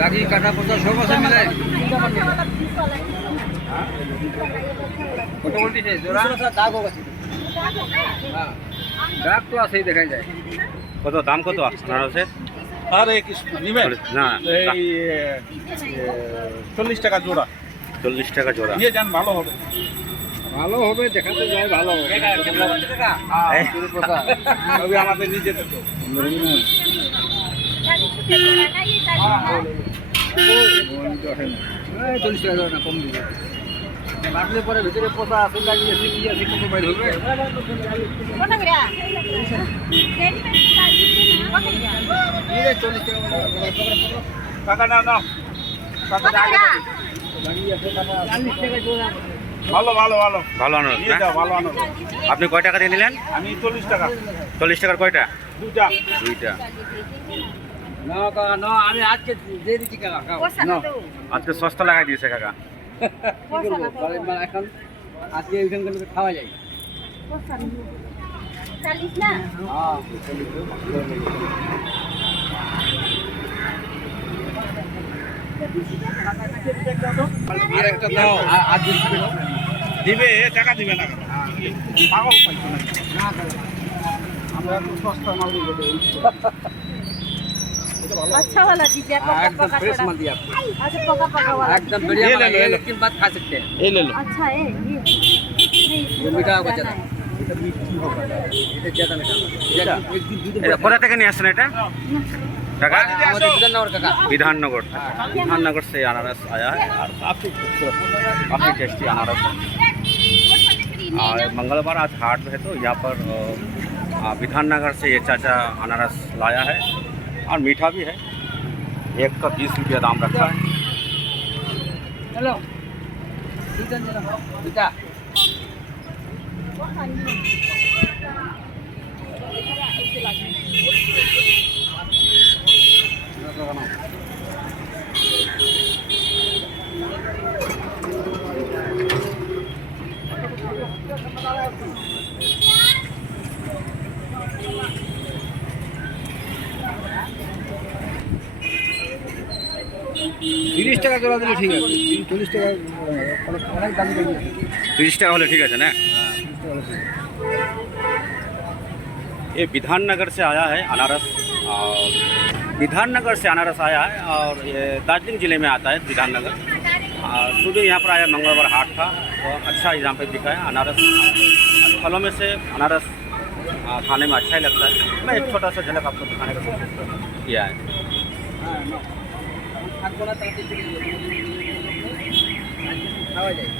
গাড়ি কাটা পোতা সব আছে মিলে কত বলতেছে জোড়া দাগ আছে হ্যাঁ দাগ তো আছেই দেখা যায়। কত দাম কত আনারসের? আরে কৃষ্ণ নিবেন না এই 40 টাকা জোড়া। 40 টাকা জোড়া। নিয়ে যান, ভালো হবে। ভালো হবে, দেখাতে যায় ভালো হবে। তবে আমাদের নিজেদের তো। 40 টাকা না কম দিবে বাটলে পরে ভিতরে পোতা আছে লাগিয়ে কি আছে কত বাইর হবে। এই 40 টাকা টাকা নাও নাও, টাকা দাও। লাগিয়ে আছে টাকা 40 টাকা জোড়া। ভালো ভালো ভালো ভালো আনারস নিয়ে না? যাও, ভালো আনারস। আপনি কয় টাকা দিয়ে নিলেন? আমি 40 টাকা 40 টাকার কয়টা? দুটা। দুইটা। না কাকা না, আমি আজকে দিয়ে দিচ্ছি কাকা না আজকে সস্তা লাগাই দিয়েছে কাকা। কি করবো মানে এখন আজকে ওইখানকার লোকে খাওয়া যায়। হ্যাঁ একটা দাও আজ দিবে, টাকা দিবে না। পাগল পাইছো না। না আমরা একটু সস্তা মাল দিব। अच्छा वाला दीजिए, एकदम फ्रेश माल दिया आपको, अच्छा पका पका वाला एकदम बढ़िया ये माल ले लो, है, ये लो। लेकिन बात खा सकते हैं। এই ले लो। अच्छा है ये मीठा होगा ज़्यादा, ये मीठी होगा, ये ज़्यादा मीठा होगा। एक दिन दूध এটা কোথা থেকে নিয়ে আসছেন এটা কাকা? हमारे विधाननगर काका। विधाननगर। विधाननगर से अनारस आया है और काफ़ी खूबसूरत, काफ़ी टेस्टी अनारस है। और मंगलवार आज हाट है तो यहाँ पर विधाननगर से ये चाचा अनारस लाया है और मीठा भी है। एक का 20 रुपया दाम रखा है। चलो सीजन चलो बेटा তিরিশ টাকা জোড়া দিলে ঠিক আছে। 40 টাকা অনেক দাম দিয়ে দিয়েছে। 30 টাকা হলে ঠিক है ना? ये विधाननगर से आया है अनारस और विधाननगर से अनारस आया है और ये दार्जिलिंग ज़िले में आता है विधाननगर। सुबह यहाँ पर आया, मंगलवार हाट था तो अच्छा यहाँ पे दिखा है अनारस। फलों में से अनारस खाने में अच्छा ही लगता है। मैं एक छोटा सा झलक आपको दिखाने का कोशिश किया है। থাকবো না তাড়াতাড়ি খাওয়া যায়।